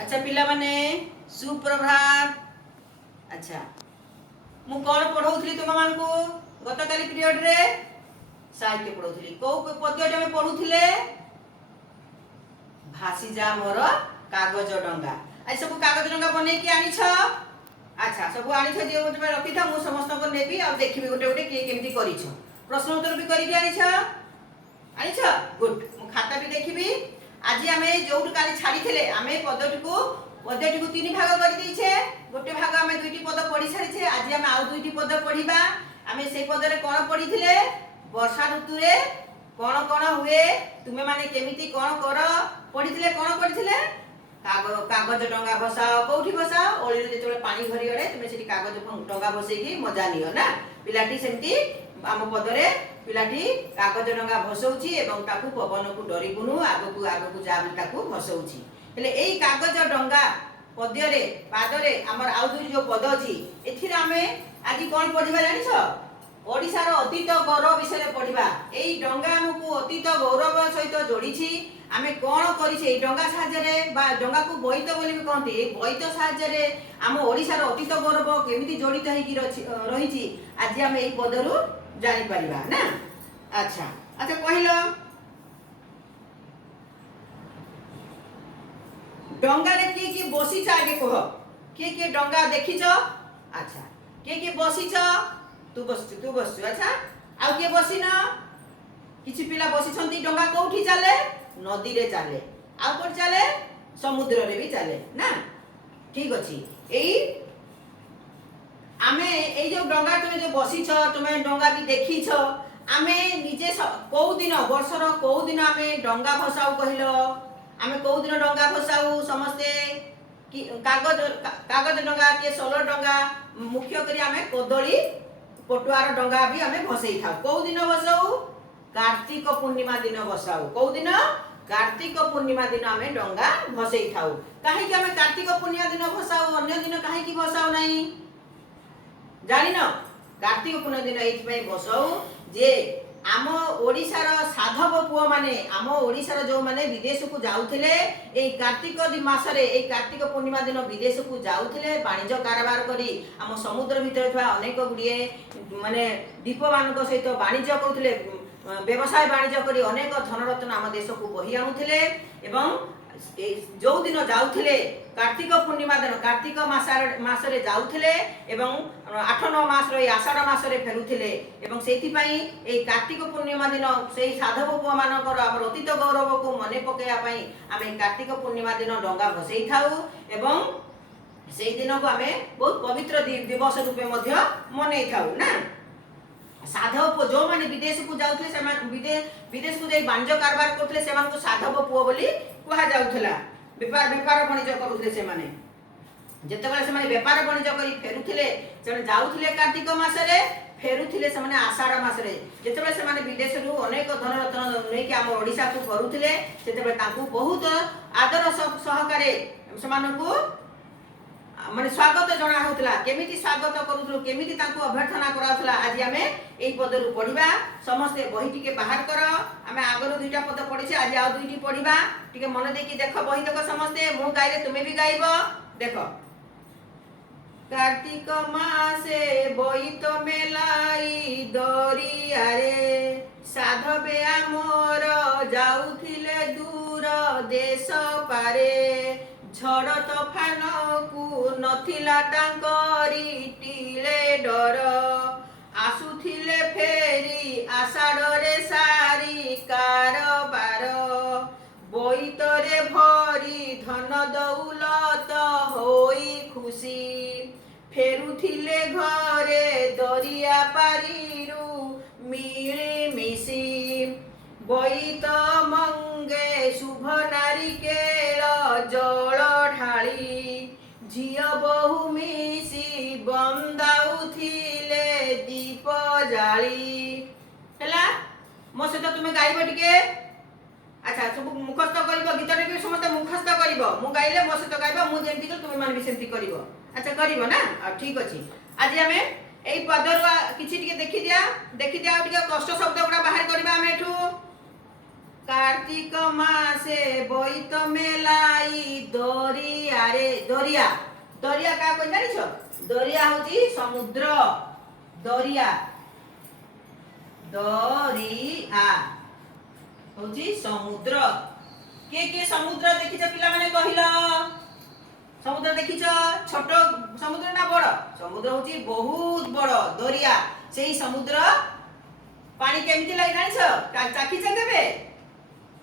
अच्छा पिला माने सुप्रभात। अच्छा मु कौन पढ़ाऊली तुम मान को गत काली पीरियड रे साहित्य पढ़ाऊली को पद्यटे में पढ़ुले भासी जा मोर कागज डंगा आज सब कागज डंगा बनै कि आनी छ। अच्छा सब आनी छ दियो तुम रखि था मु समस्त को नेबी आ देखिबी गोटे गोटे के केमिति करि छ प्रश्न उत्तर भी करि आनी छ गुड मु खाता भी देखिबी। आज आमे जोटु काली छाड़ी थिले आमे पद्यटी को तीन भाग कर दैछे गोटे भाग आमे दुईटी पद पढ़ी सारिछे आज आमे आउ दुईटी पद पढ़िबा। आमे से पद रे कोन पढ़िथिले वर्षा ऋतु रे कोन कोन हुए तुमे माने केमिति कोन कर पढ़िथिले कोन पढ़िथिले कागज डंगा भसाओ कोठी भसाओ ओली रे जेतबे पानी भरी गडे तुमे सेठी कागज डंगा भसेकी मजा नियो ना पिलाटी सेमती आम पदरे पिलाटी कागज डंगा भसौची एवं ताकू पवन को डरिबुनु आगकू आगकू जाबी ताकू भसौची हेले एई कागज डंगा पद्यरे पादरे हमर आउ दुई जो पद अछि एथिरा हमें आज कोन पढिबा जानि छ ओडिसा रो अतीत गौरव विषय पढिबा। एई डंगा हमकू अतीत गौरव सहित जोड़ी छी आमे कोन करि छै डंगा साहाय्य रे बा डंगा को बोईत बोली भी कहते ए बोईत साहाय्य रे हम ओडिसा रो अतीत गौरव केमिति जोड़ित है कि रही छी आज हम एई पदरु जानि परिबा ना। अच्छा अच्छा कहिलो डंगा रे की बसी छ आगे कह के डंगा देखि छ। अच्छा के बसी छ तू बस अच्छा आउ के बसी न किछि पिला बसी छंती डंगा कोठी चले नदी रे चले आउ कोठ चले समुद्र रे भी चले ना ठीक अछि। एई आमे एई जो डंगा तुमे जो बसी छ तुमे डंगा भी देखि छ आमे निजे को दिन वर्षर को दिन आमे डंगा भसाउ कहिलो आमे को दिन डंगा भसाउ समस्ते कि कागज डंगा के सोलर डंगा मुख्य करी आमे कोदली पटुआर डंगा भी आमे भसई थाउ को दिन भसाउ कार्तिक पूर्णिमा दिन भसाउ को दिन कार्तिक पूर्णिमा दिन आमे डंगा भसई थाउ काहे कि आमे कार्तिक पूर्णिमा दिन भसाउ अन्य दिन काहे कि भसाउ नाही जानि न कार्तिक पूर्णिमा दिन एथि पई भसाउ जे आम ओडिसा रो साधव पुओ माने आम ओडिसा रो जो माने विदेश को जाउथिले ए कार्तिक मासरे ए कार्तिक पूर्णिमा दिन विदेश को जाउथिले वाणिज्य कारोबार करी आम समुद्र भीतर था अनेक गुडिए माने दीप मानक सहित वाणिज्य करथिले व्यवसाय वाणिज्य करी अनेक धनरत्न आम देश को बही आनुथिले एवं जो दिन जाउथिले कार्तिक पूर्णिमा दिन कार्तिक मासरे जाउथिले एवं 8-9 मास रे आषाढ़ मासरे फेरुथिले एवं सेति पई ए कार्तिक पूर्णिमा दिन सेही साधव पुआ मानकर हमर अतीत गौरव को मने पकेया पई आमे कार्तिक पूर्णिमा दिन डंगा भसई थाउ एवं सेही दिन को आमे बहुत पवित्र दिवस रूपे मध्य मनै थाउ ना। साधव पुओ जो माने विदेश को जाउथले सेमान विदेश को जाई वाणिज्य कारोबार करथले सेमान को साधव पुओ बोली कुहा जाउथला व्यापार वाणिज्य करूथले से माने जेतेबेले से माने व्यापार वाणिज्य करी फेरुथिले से जाउथिले कार्तिक मासरे फेरुथिले से माने आषाढ़ मासरे जेतेबेले से माने विदेश रु अनेक धन रत्न नै कि हम ओडिसा को करूथिले सेतेबेले ताकू बहुत आदर सहकारे समानकू माने स्वागत जणा होतला केमिति स्वागत करूथलो केमिति ताकू अभ्यर्थना कराथला आज हमें एई पदरु पढिबा समस्त बही टिके बाहर कर हमें आगरो दुईटा पद पढिसे आज आ दुईटी पढिबा टिके मन देकी देख बही तक समस्त मु गाइले तुमे भी गाइबो देखो कार्तिक मासे बोईत मेलाई दरिया रे साधवे आमर जाउथिले दूर देश पारे झड़ तोफान को नथिला तांकरी टिले डर आसुथिले फेरी आषाढ़ रे सारी कारबार बोईतरे भरी धन दौलत होई खुशी फेरुथिले घरे दरिया पारिरु मिले मिसी बोईत मंगे शुभ नारिकेल जल ढाली झिया बहु मिसी बंदाउथिले दीप जाली हैला मो सहित तुमे गाइबो टिके। अच्छा सब मुखस्थ करिबो गीत रे समस्त मुखस्थ करिबो मु गाइले मो सहित गाइबो मु जेंति कर तुमे मान भी सेंति करिबो। अच्छा करिबो ना ठीक अछि। आज हमें एई पदरवा किछि टिके देखि दिया टिके कष्ट शब्द गुडा बाहर करबा हम एठू कार्तिक मासे बोईत मेलाई दरिया रे दरिया दरिया का कोई जानिछ दरिया होची समुद्र दरिया दरिया होची समुद्र के समुद्र देखिछ पिला माने कहिला समुद्र देखिछ छोट समुद्र ना बड़ समुद्र होची बहुत बड़ दरिया सेही समुद्र पानी केमती लागे जानिछ चाखिछ केबे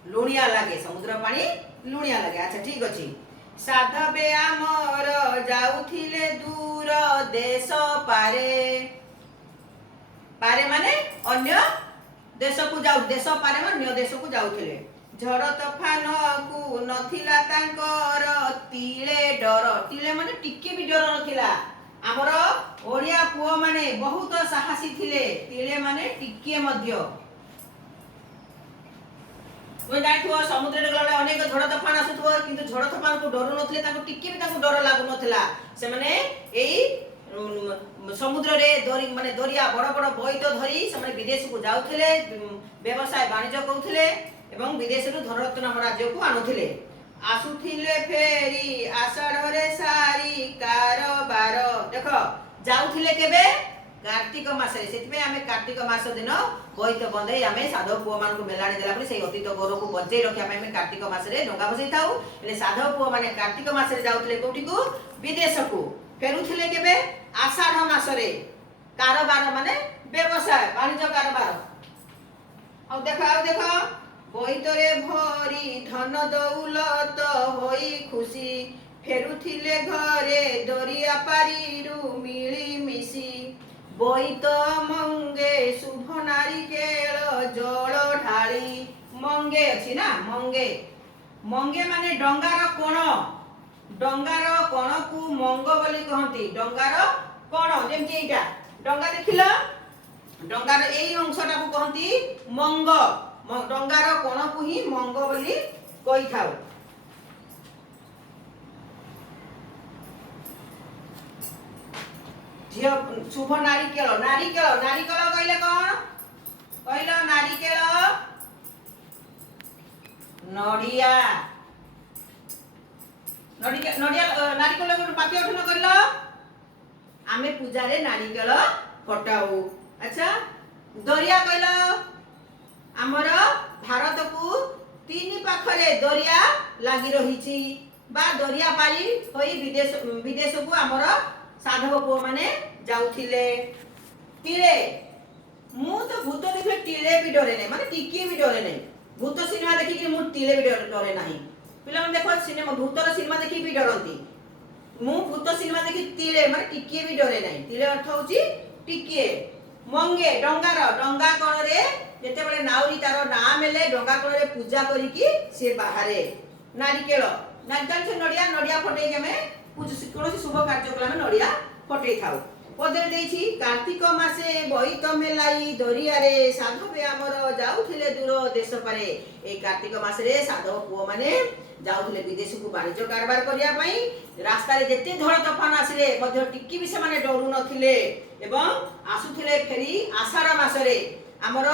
लुणिया लागे समुद्र पानी लुणिया लागे अच्छा ठीक अछि साधबे आमर जाउथिले दूर देश पारे पारे माने अन्य देश को जाउ देश पारे माने अन्य देश को जाउथिले झड़ तोफान को नथिला तांकर तिले डर माने टिके भी डर नथिला हमर ओडिया पुओ माने बहुत साहसी थिले तिले माने टिके मध्य तुम जाइथो समुद्र रे गला अनेक झड़ तोफान आसुथो किंतु झड़ तोफान को डर नथिले ताको टिके भी ताको डर लागु नथिला से माने एई समुद्र रे दरी माने दरिया बड़ बड़ बोईत धरी से माने विदेश को जाउथिले व्यवसाय वाणिज्य करूथिले एवं विदेश रु धनरत्न हम राज्य को आनुथिले आसुथिले फेरी आषाढ़ रे सारी कारबार देखो जाउथिले केबे कार्तिक मासरे सेति में हमें कार्तिक मास दिन बोईत बंधे हमें साधव पुओ मान को मेलाणी देला परे सेही अतीत गौरव को बजाई रखिया में हमें कार्तिक मासरे डंगा भसई थाउ एले साधव पुओ माने कार्तिक मासरे जाउथिले कोठी को विदेश को फेरुथिले केबे आषाढ़ मासरे कारबार माने व्यवसाय वाणिज्य कारबार आउ देखो बोईतरे भरी धन दौलत होई खुशी फेरुथिले घरे दरिया पारिरु मिली मिसी बोईत मंगे शुभ नारिकेल जल ढाली मंगे अछि ना मंगे मंगे माने डंगार कोण को मंग बोली कहंती डंगार कोण जेमति एटा डंगा देखिला डंगार एई अंशटा को कहंती मंग डंगार कोण को ही मंग बोली कहि थाउ झियो शुभ नारिकेल कहले कोन कहलो नारिकेल नडिया नारिकेल को पाती उठन करलो आमे पूजा रे नारिकेल फटाऊ अच्छा दरिया कहलो हमर भारत को तीन पाखरे दरिया लागि रहिछि बा दरिया पारी होई विदेश को हमर साधव पुओ माने जाउथिले तिले मु तो भूत देखले तिले भी डरे नै माने टिकी भी डरे नै भूत सिनेमा देखि कि मु तिले भी डरे नाही पिला मन देखो सिनेमा भूतर सिनेमा देखि भी डरंती मु भूत सिनेमा देखि तिले माने टिकी भी डरे नाही तिले अर्थ होची टिकी मंगे डंगा कोण रे जेते बेले नाउरी तारो नाम हेले डंगा कोण रे पूजा करी कि से बाहरे नारिकेल नडिया फटै के में कौन शुभ कार्यक्रम में नड़िया फटे थाउ पदरे देछि कार्तिक मासे बोईत मेलाई दरिया रे साधवे आमर जाउथिले दूर देश पारे ए कार्तिक मास रे साधव पुओ माने जाउथिले विदेश को वाणिज्य कारबार करिया पई रास्ता रे जेते झड़ तूफान आसिले मध्य टिक्की भी से माने डरू नथिले एवं आसुथिले फेरी आषाढ़ मास रे आमर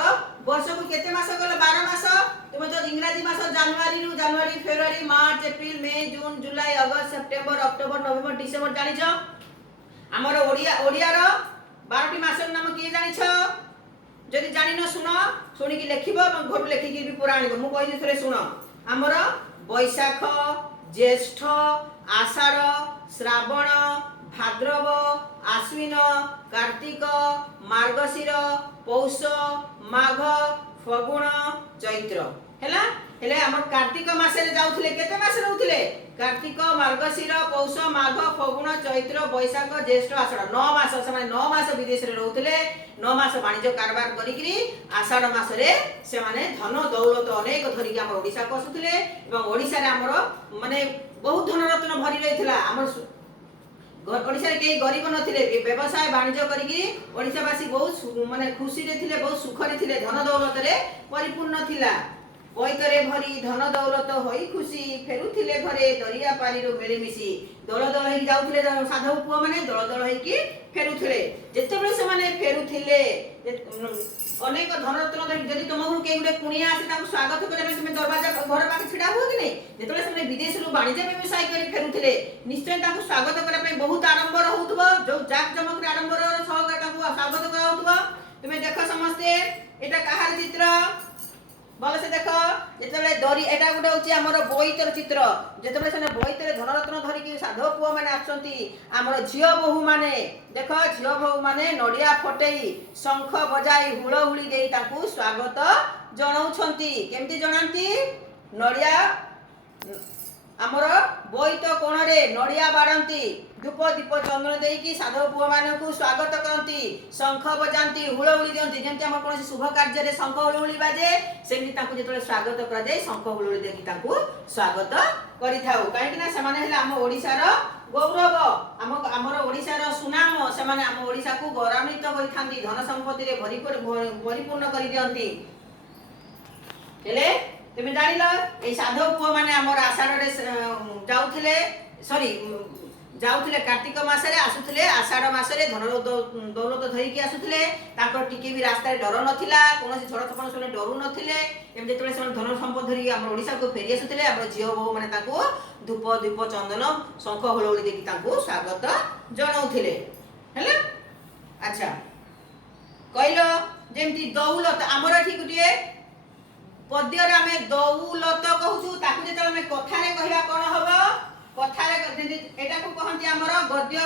वर्ष को केते मास गल 12 मास तुम तो इंग्रजी मास जनवरी फेब्रुआरी मार्च एप्रिल मई जून जुलाई अगस्त सेप्टेम्बर अक्टोबर नवेम्बर डिसेम्बर जानिछ आमर ओडिया रो 12टी मासर नाम किए जानिछ जदि जानि न सुनी कि लेखिबो घर लेखि कि भी पुराण मु कहि थरे सुनो आमर बैशाख ज्येष्ठ आषाढ़ श्रावण भाद्रव आश्विन कार्तिक मार्गशीर पौष माघ फगुण चैत्र हैला हेले हमर कार्तिक मास रे जाउथिले केते मास रहउथिले कार्तिक मार्गशीर पौष माघ फगुण चैत्र बैशाख ज्येष्ठ आषाढ़ 9 मास से 9 मास विदेश रे रहउथिले 9 मास वाणिज्य कारबार करिकरी आषाढ़ मास रे से माने धन दौलत अनेक धरि के हमर ओडिसा को आसुथिले एवं ओडिसा रे हमर माने बहुत धन रत्न भरि रहिथिला हमर ओडिसा रे के गरीब नथिले व्यवसाय वाणिज्य करिकरी ओडिसावासी बहुत माने खुशी रे थिले बहुत सुख रे थिले धन दौलत रे परिपूर्ण थिला बैतरे भरी धन दौलत होई खुशी फेरुथिले घरे दरिया पारिरो मिलिमिशी दल दल होई जाउथिले साधव पुआ माने दल दल होई कि फेरुथिले जेतेबेले से माने फेरुथिले अनेक धन रत्न जदि तुमहु के गुटे कुणिया आसे ताको स्वागत करे तुमे घर पाखे छिड़ा हुए कि नहीं जेतबे से विदेश रु वाणिज्य व्यवसाय कर फेरुथिले निश्चय ताकू स्वागत करा पे बहुत आडंबर होउतबो जो जाक जमक रे आडंबर सहकार ताकू स्वागत करा होउतबो तुमे देखो समस्ते एटा कहार चित्र बोले से देखो जेतबे दरी एटा गुटे होची हमर बोईतर चित्र जेतबे से बोईतर धनरत्न धरि कि साधो पुओ माने आछंती हमर झियो बहु माने देखो झियो बहु माने नडिया फटेई शंख बजाई हुळहुळी देई ताकू स्वागत जणाउछंती केमती जणांती नडिया हमर बोईत कोण रे नडिया बाडंती धूप दीप चंदन देकी साधो पुओ मानकू स्वागत करंती शंख बजांती हुळहुळी दियंती जेंति हम कोनसी शुभ कार्य रे शंख हुळहुळी बाजे सेमि ताकू जेतले स्वागत करा जाय शंख हुळहुळी देकी ताकू स्वागत करि थाउ काहे कि ना समान हेला हम ओडिसा रो गौरव हमर ओडिसा रो सुनाम समान हम ओडिसा को गौरवान्वित करि थांती धन संपत्ति रे भरिपूर्ण करि दियंती हेले तुम जानिल ए साधव पुओ माने हमर आषाढ़ रे जाउथिले सॉरी जाउथिले कार्तिक मासरे आसुथिले आषाढ़ मासरे धन दौलत धरि कि आसुथिले ताकर टिके भी रास्ता रे डर नथिला कोनोसी झड़ तपन सुने डरू नथिले एम जेतले से धन संपद धरि हमर ओडिसा को फेरि आसुथिले हमर जियो बहु माने ताको धूप दीप चंदन शंख हुळहुळी देकी ताको स्वागत जणाउथिले हैला अच्छा कहलो जेमती दौलत हमर ठीक गुटिए पद्य रे आमे दौलत कहूछु ताकू जेतले आमे कथा रे कहिबा कोन हबो कथा रे एटा को कहंती हमर गद्य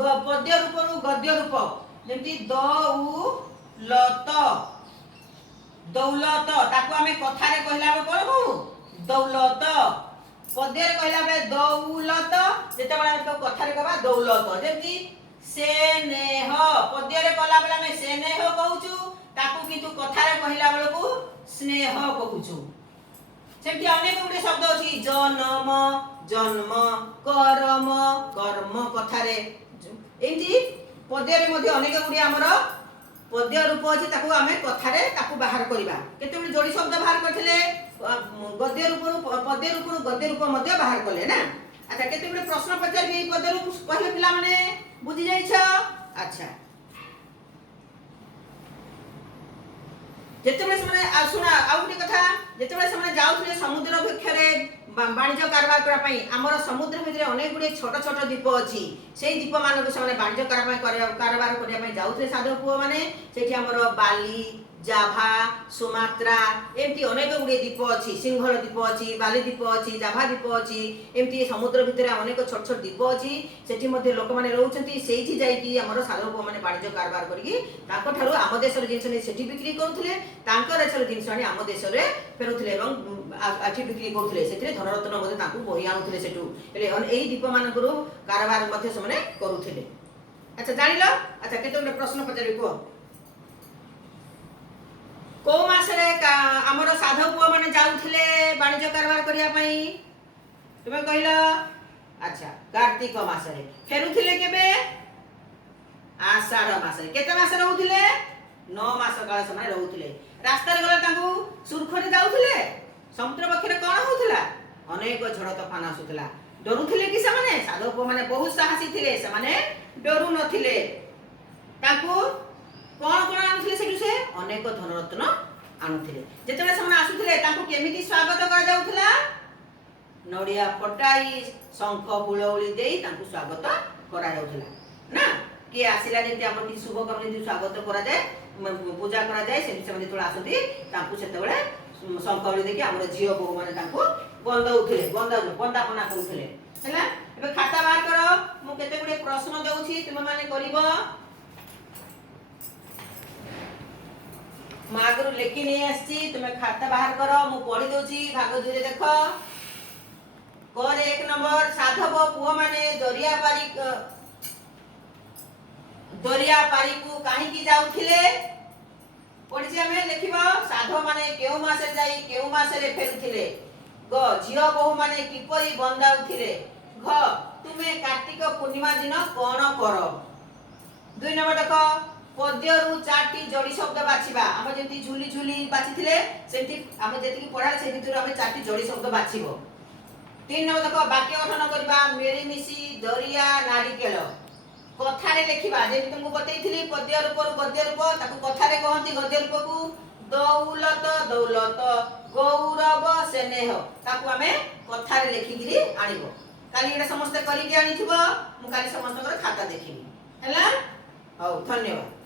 पद्य रूप रु गद्य रूप जेमती दौलत दौलत ताकू आमे कथा रे कहिला कोन कहू दौलत पद्य रे कहिला बे दौलत जेतबे आमे कथा रे कहबा दौलत जेमती स्नेह पद्य रे कहला बेला आमे स्नेह कहूछु ताकू किंतु कथा रे कहिला बेलकू स्नेह कहूछु सेमती अनेक गुटे शब्द अछि जन्म जन्म कर्म कर्म कथा रे एंती पद्य रे मध्ये अनेक गुटे हमर पद्य रूप अछि ताकू आमे कथा रे ताकू बाहर करिबा केते गुटे जोड़ी शब्द बाहर करथिले गद्य रूप पद्य रूप गद्य रूप मध्ये बाहर करले ना अच्छा केते गुटे प्रश्न पचार के पद्य रूप कहिबे पिला माने बुझि जाइछ अच्छा जेतबे से सुना आउ गुटे कथा जेतबे से जाउथले समुद्र भिक्षरे वाणिज्य कारबार करा पई हमर समुद्र भितरे अनेक गुटे छोट छोट द्वीप अछि सेही द्वीप मानको से वाणिज्य कारबार करिया पई जाउथले साधु पुओ माने सेठी हमर बाली जाभा सुमात्रा एमती अनेक गुटे द्वीप अछि सिंहल द्वीप अछि बाली द्वीप अछि जाभा द्वीप अछि एमती समुद्र भितरे अनेक छोट छोट द्वीप अछि सेठी मध्ये लोक माने रहउछंती सेठी जाई कि हमर साधु पुओ माने वाणिज्य कारबार करिकि ताको ठारो आम देशर जिंस ने सेठी बिक्री करथले तांकर देशर जिंस आनी आम देश रे फेरुथले एवं आठी बिक्री करथले सेथिरे धनरत्न मध्ये ताकू बोही आनुथले सेठू एले एही द्वीप मानकरो कारबार मध्ये समने करूथले अच्छा जानिलो अच्छा केते प्रश्न पचारि को को मासरे हमर साधु पुओ माने जाउथले वाणिज्य कारबार करिया पई तुमे कहिला अच्छा कार्तिक मासरे फेरुथले केबे आषाढ़ मासरे केते मास रहउथले 9 मास काल समय रहउथले रास्ता रे गले तांगु सुरखरे जाउथले समुद्र पक्षरे कोन होउथला अनेक झड़ तूफान आसुथला डरुथले कि से माने साधु पुओ माने बहुत साहसी थिले से माने डरू नथिले तांकु कोन कोन आनुथले सेठु से अनेक धनरत्न आनुथले जेतबे से आसुथले तांकु केमिति स्वागत करा जाउथला नडिया फटाई शंख हुळहुळी देई तांकु स्वागत करा जाउथला ना के आसिला जेति हमर कि शुभ कर्म जेति स्वागत करा जाय पूजा करा जाय से से जेतबे आसुथि तांकु सेतबेले शंख हुळहुळी देकी हमर जियो बहु माने तांकु बंदाउथले बंदापना करूथले हैला एबे खाता बाहर करो मु केते गुडे प्रश्न देउछि तुम माने करिवो मागरु लेखि नहीं आसी तुमे खाता बाहर करो मु पढी दोची भाग दुरे देखो कर 1 नंबर साधव पुओ माने दरिया पारी को काहे की जाउथिले पढी जे हमें लिखिबो साधव माने केउ मासे जाई केउ मासे रे फेरुथिले ग जियो बहु माने किपरि बंदाउथिले घ तुमे कार्तिक पूर्णिमा दिन कोन करो 2 नंबर देखो पद्य रु 4टी जोड़ी शब्द बाछिबा हम जेंति झुली झुली बाछिथिले सेंति हम जेति की पढा से भितर हम 4टी जोड़ी शब्द बाछिबो 3 नंबर देखो वाक्य गठन करबा मेरी मिसी दरिया नारिकेल कथा रे लिखिबा जेति तुमको बतैथिली पद्य रूप गद्य रूप ताको कथा रे कहंती गद्य रूप को दौलत दौलत गौरव ସ୍ନେହ ତାକୁ ଆମେ କଥାରେ ଲେଖିକିରି ଆଣିବ। କାଲି ଏଟା ସମସ୍ତେ କରିକି ଆଣିଥିବ। ମୁଁ କାଲି ସମସ୍ତଙ୍କର ଖାତା ଦେଖିବି ହେଲା। ହଉ ଧନ୍ୟବାଦ।